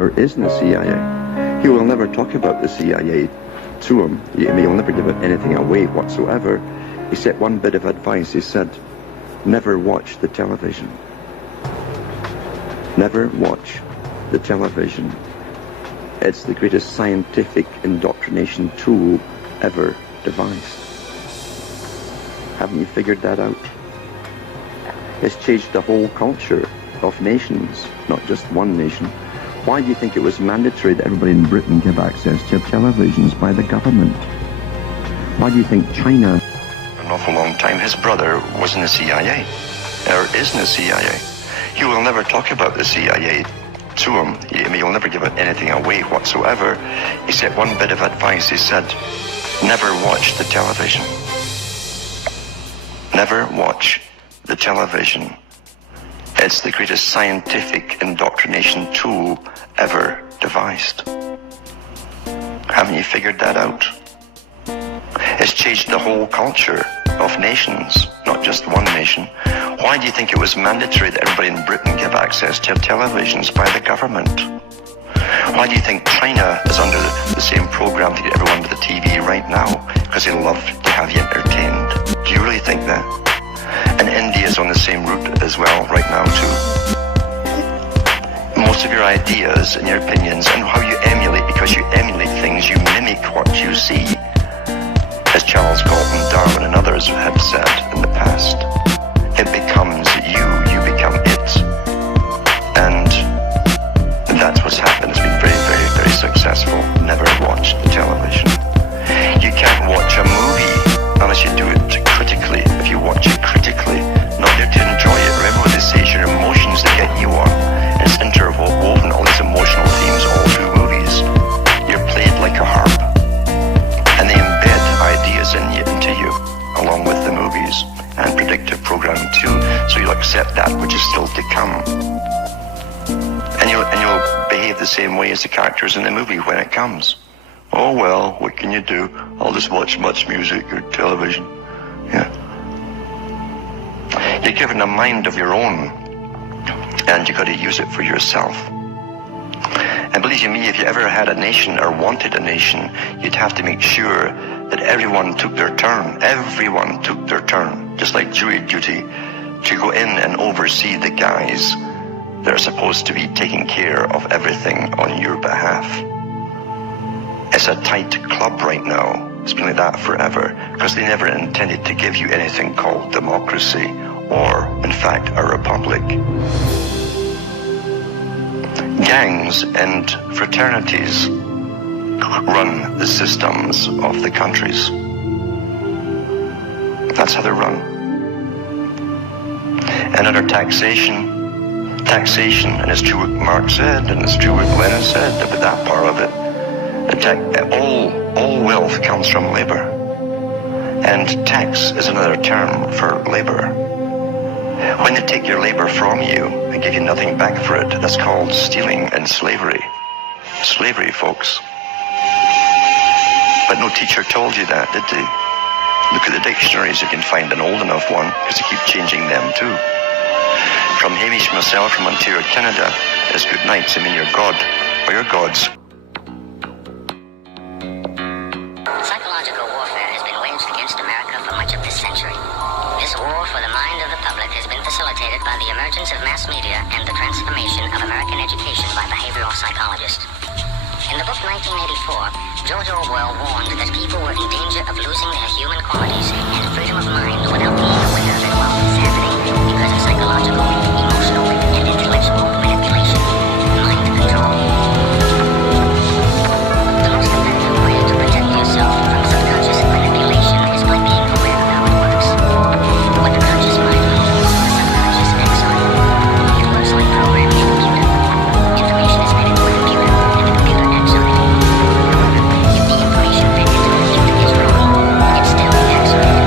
or is in the CIA. He will never talk about the CIA to him. He'll never give anything away whatsoever, except one bit of advice. He said, never watch the television. Never watch the television. It's the greatest scientific indoctrination tool ever devised. Haven't you figured that out? It's changed the whole culture of nations, not just one nation. Why do you think it was mandatory that everybody in Britain give access to televisions by the government? Why do you think China... For an awful long time, his brother was in the CIA, or is in the CIA. He will never talk about the CIA to him. He'll never give anything away whatsoever, except one bit of advice. He said, never watch the television. Never watch the television. It's the greatest scientific indoctrination tool ever devised. Haven't you figured that out? It's changed the whole culture of nations, not just one nation. Why do you think it was mandatory that everybody in Britain give access to televisions by the government? Why do you think China is under the same program to get everyone to the TV right now? Because they love to have you entertained. Do you really think that? And India is on the same route as well right now too. Most of your ideas and your opinions and how you emulate, because you emulate things, you mimic what you see. As Charles Galton, Darwin and others have said in the past, it becomes you, you become it. And that's what's happened. It's been very, very, very successful. Never watch the television. You can't watch a movie unless you do it critically. If you watch it critically, not there to enjoy it. Remember what they say, it's your emotions that get you on. And it's interwoven, all these emotional themes all through movies. You're played like a harp. And they embed ideas into you, along with the movies and predictive programming too. So you'll accept that which is still to come. And you'll behave the same way as the characters in the movie when it comes. Oh well, what can you do? I'll just watch much music or television. Yeah. You're given a mind of your own, and you got to use it for yourself. And believe you me, if you ever had a nation or wanted a nation, you'd have to make sure that everyone took their turn. Everyone took their turn, just like jury duty, to go in and oversee the guys that are supposed to be taking care of everything on your behalf. It's a tight club right now. It's been like that forever, because they never intended to give you anything called democracy, or, in fact, a republic. Gangs and fraternities run the systems of the countries. That's how they're run. And under taxation, and it's true what Marx said, and it's true what Lenin said about that part of it, all wealth comes from labor. And tax is another term for labor. When they take your labor from you and give you nothing back for it, that's called stealing and slavery. Slavery, folks. But no teacher told you that, did they? Look at the dictionaries, you can find an old enough one, because they keep changing them too. From Hamish myself from Ontario, Canada, it's good night. I mean, your God, or your gods. Psychological warfare has been waged against America for much of this century. This war for the mind of the public has been facilitated by the emergence of mass media and the transformation of American education by behavioral psychologists. In the book 1984, George Orwell warned that people were in danger of losing their human qualities and freedom of mind without being aware of it while it's happening because of psychological, emotional, and intellectual manipulation, mind control. The most effective way to protect yourself from subconscious manipulation is by being aware of how it works. What the conscious mind knows is the subconscious axon. It works like programming in a computer. Information is fed into a computer, and the computer acts on it. However, if the information fed into the computer is wrong, it still acts on it.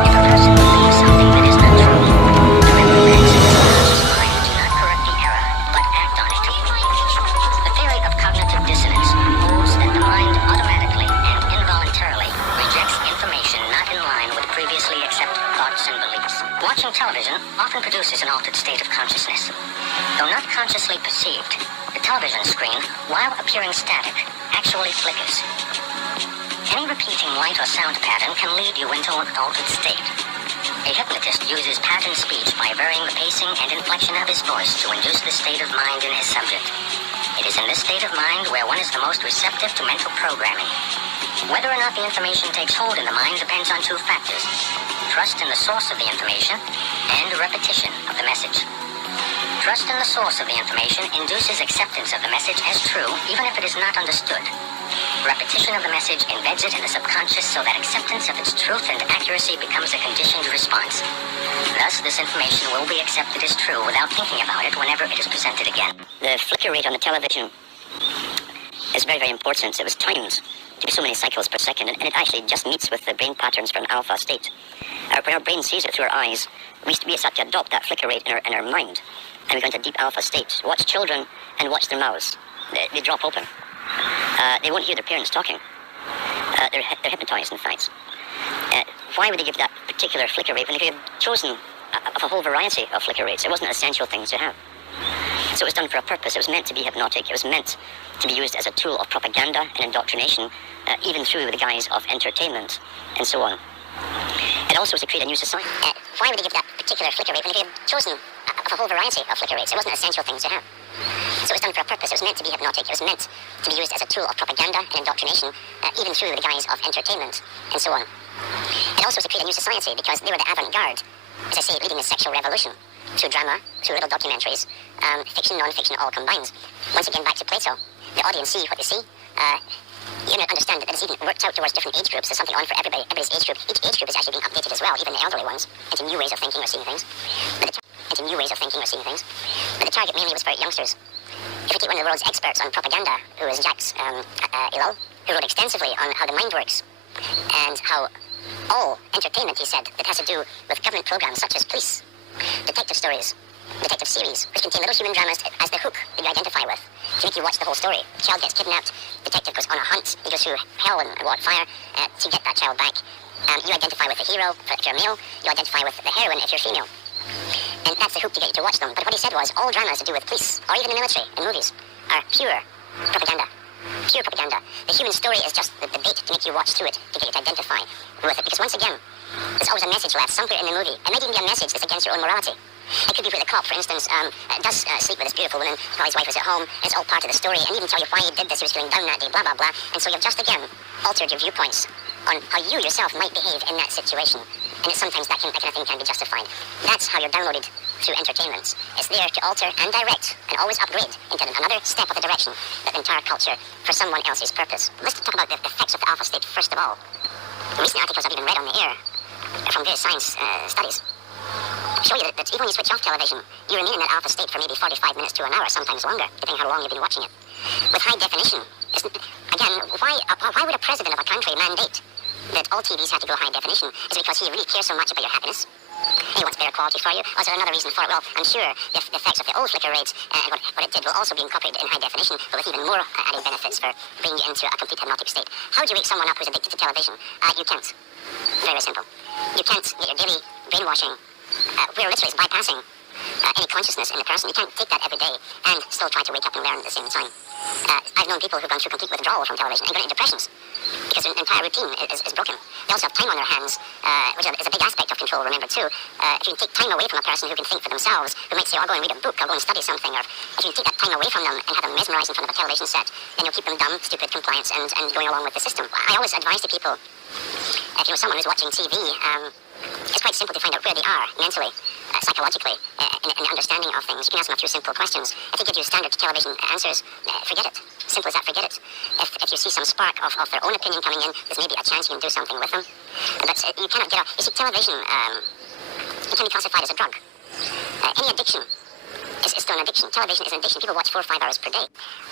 If a person believes something that is not true, the ripple effects in the subconscious mind do not correct the error, but act on it. The theory of cognitive dissonance holds that the mind automatically and involuntarily rejects information not in line with previously accepted thoughts and beliefs. Watching television often produces an altered state of consciousness. Though not consciously perceived, the television screen, while appearing static, actually flickers. Any repeating light or sound pattern can lead you into an altered state. A hypnotist uses pattern speech by varying the pacing and inflection of his voice to induce the state of mind in his subject. It is in this state of mind where one is the most receptive to mental programming. Whether or not the information takes hold in the mind depends on two factors: trust in the source of the information and repetition of the message. Trust in the source of the information induces acceptance of the message as true, even if it is not understood. Repetition of the message embeds it in the subconscious so that acceptance of its truth and accuracy becomes a conditioned response. Thus, this information will be accepted as true without thinking about it whenever it is presented again. The flicker rate on the television is very, very important. It was timed to be so many cycles per second, and it actually just meets with the brain patterns from alpha state. When our brain sees it through our eyes, we start to adopt that flicker rate in our mind, and we go into deep alpha state. Watch children and watch their mouths. They drop open. They won't hear their parents talking. They're hypnotized, in fact. Why would they give that particular flicker rate when they could have chosen of a whole variety of flicker rates? It wasn't an essential thing to have. So it was done for a purpose. It was meant to be hypnotic. It was meant to be used as a tool of propaganda and indoctrination, even through the guise of entertainment and so on. It also was to create a new society. Why would they give that particular flicker rate when they could have chosen of a whole variety of flicker rates? It wasn't an essential thing to have. So it was done for a purpose. It was meant to be hypnotic. It was meant to be used as a tool of propaganda and indoctrination, even through the guise of entertainment and so on. It also was to create a new society because they were the avant-garde, as I say, leading the sexual revolution through drama, through little documentaries, fiction, non-fiction, all combined. Once again, back to Plato. The audience see what they see. You understand that it's even worked out towards different age groups. There's something on for everybody's age group. Each age group is actually being updated as well, even the elderly ones, into new ways of thinking or seeing things. But the target mainly was for youngsters. If you take one of the world's experts on propaganda, who is Jacques Ellul, who wrote extensively on how the mind works, and how all entertainment, he said, that has to do with government programs such as police, detective stories, detective series, which contain little human dramas as the hook that you identify with, to make you watch the whole story. The child gets kidnapped, detective goes on a hunt, he goes through hell and water fire to get that child back. You identify with the hero if you're male, you identify with the heroine if you're female. And that's the hook to get you to watch them. But what he said was, all dramas to do with police, or even the military and movies, are pure propaganda. Pure propaganda. The human story is just the bait to make you watch through it, to get you to identify with it. Because once again, there's always a message left somewhere in the movie. It might even be a message that's against your own morality. It could be where the cop, for instance, does sleep with this beautiful woman while his wife is at home. It's all part of the story, and even tell you why he did this, he was feeling down that day, blah, blah, blah. And so you've just, again, altered your viewpoints on how you yourself might behave in that situation. And sometimes that kind of thing can be justified. That's how you're downloaded through entertainment. It's there to alter and direct and always upgrade into another step of the direction that the entire culture for someone else's purpose. Let's talk about the effects of the alpha state first of all. Recent articles I've even read on the air from various science studies show you that even when you switch off television, you remain in that alpha state for maybe 45 minutes to an hour, sometimes longer, depending how long you've been watching it. With high definition, again, why would a president of a country mandate that all TVs have to go high definition? Is it because he really cares so much about your happiness? He wants better quality for you? Or is there another reason for it? Well, I'm sure the effects of the old flicker rates and what it did will also be incorporated in high definition, but with even more added benefits for bringing you into a complete hypnotic state. How do you wake someone up who's addicted to television? You can't. Very, very simple. You can't get your daily brainwashing, where literally it's bypassing any consciousness in the person. You can't take that every day and still try to wake up and learn at the same time. I've known people who've gone through complete withdrawal from television and gone into depressions because their entire routine is broken. They also have time on their hands, which is a big aspect of control, remember too. If you can take time away from a person who can think for themselves, who might say, I'll go and read a book, I'll go and study something, or if you can take that time away from them and have them mesmerized in front of a television set, then you'll keep them dumb, stupid, compliant, and going along with the system. I always advise to people, if you know someone who's watching TV, it's quite simple to find out where they are mentally, psychologically, in the understanding of things. You can ask them a few simple questions. If they give you standard television answers, forget it. Simple as that, forget it. If you see some spark of their own opinion coming in, there's maybe a chance you can do something with them. But you cannot get off. You see, television, it can be classified as a drug. Any addiction is still an addiction. Television is an addiction. People watch 4 or 5 hours per day.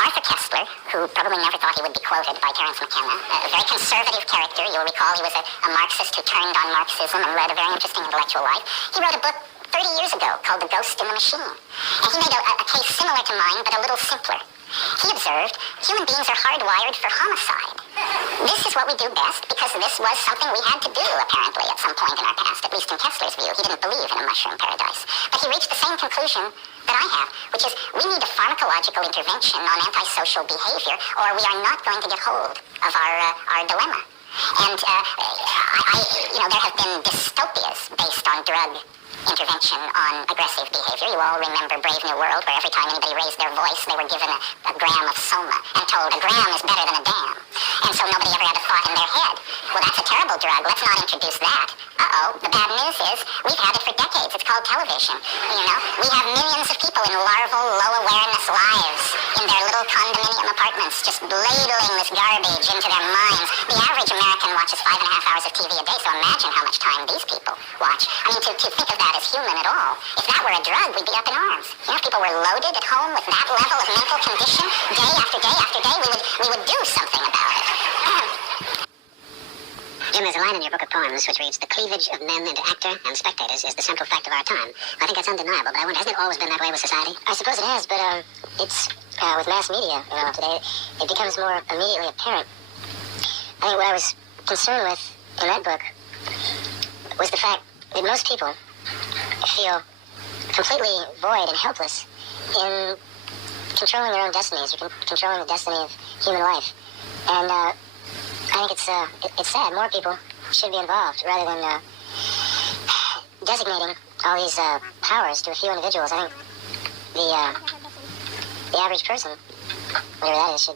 Arthur Koestler, who probably never thought he would be quoted by Terence McKenna, a very conservative character. You'll recall he was a Marxist who turned on Marxism and led a very interesting intellectual life. He wrote a book 30 years ago called The Ghost in the Machine. And he made a case similar to mine, but a little simpler. He observed human beings are hardwired for homicide. This is what we do best because this was something we had to do, apparently, at some point in our past, at least in Kessler's view. He didn't believe in a mushroom paradise. But he reached the same conclusion that I have, which is we need a pharmacological intervention on antisocial behavior, or we are not going to get hold of our dilemma. And there have been dystopias based on drug intervention on aggressive behavior. You all remember Brave New World, where every time anybody raised their voice, they were given a gram of soma and told a gram is better than a dam. And so nobody ever had a thought in their head, well, that's a terrible drug. Let's not introduce that. Uh-oh, the bad news is we've had it for decades. It's called television. We have millions of people in larval, low-awareness lives in their little condominium apartments just ladling this garbage into their minds. The average American watches 5.5 hours of TV a day, so imagine how much time these people watch. I mean, to think of that as human at all. If that were a drug, we'd be up in arms. If people were loaded at home with that level of mental condition, day after day after day, we would do something about it. Jim, there's a line in your book of poems which reads, "The cleavage of men into actor and spectators is the central fact of our time." I think that's undeniable, but I wonder, hasn't it always been that way with society? I suppose it has, but it's with mass media, today it becomes more immediately apparent. I think what I was concerned with in that book was the fact that most people feel completely void and helpless in controlling their own destinies, or controlling the destiny of human life. And I think it's sad. More people should be involved rather than designating all these powers to a few individuals. I think the average person, whatever that is,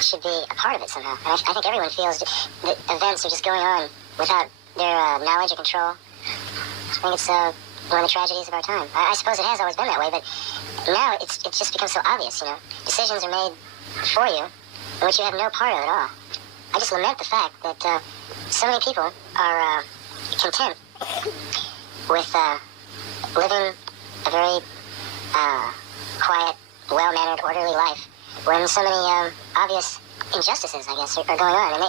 should be a part of it somehow. And I think everyone feels that events are just going on without their knowledge or control. I think it's one of the tragedies of our time. I suppose it has always been that way, but now it's just become so obvious. Decisions are made for you in which you have no part of at all. I just lament the fact that so many people are content with living a very quiet, well-mannered, orderly life when so many obvious injustices, I guess, are going on, and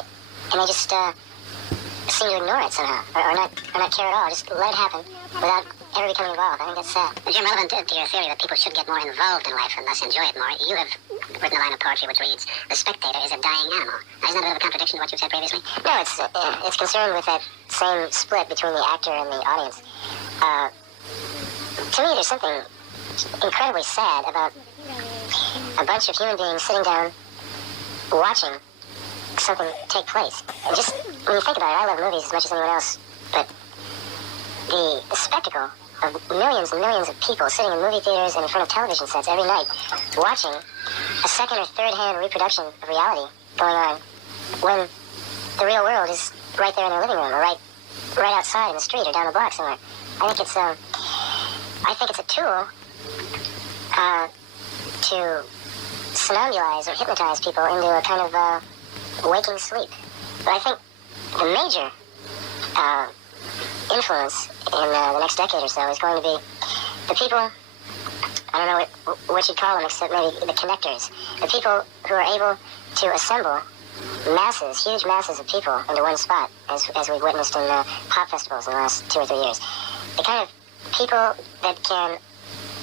they just seem to ignore it somehow, or not care at all. Just let it happen without ever becoming involved. I think that's sad. Jim, relevant to your theory that people should get more involved in life and thus enjoy it more, you have written a line of poetry which reads, "The spectator is a dying animal." Now, isn't that a bit of a contradiction to what you've said previously? No, it's concerned with that same split between the actor and the audience. To me, there's something incredibly sad about a bunch of human beings sitting down watching something take place. And just when you think about it, I love movies as much as anyone else, but the spectacle of millions and millions of people sitting in movie theaters and in front of television sets every night watching a second or third-hand reproduction of reality going on when the real world is right there in their living room, or right outside in the street or down the block somewhere. I think it's a tool to somnambulize or hypnotize people into a kind of waking sleep. But I think the major influence in the next decade or so is going to be the people, I don't know what you'd call them except maybe the connectors, the people who are able to assemble masses, huge masses of people into one spot, as we've witnessed in pop festivals in the last 2 or 3 years. The kind of people that can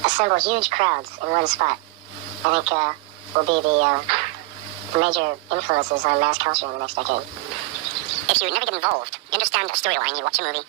assemble huge crowds in one spot, I think will be the major influences on mass culture in the next decade. If you never get involved, you understand a storyline, you watch a movie,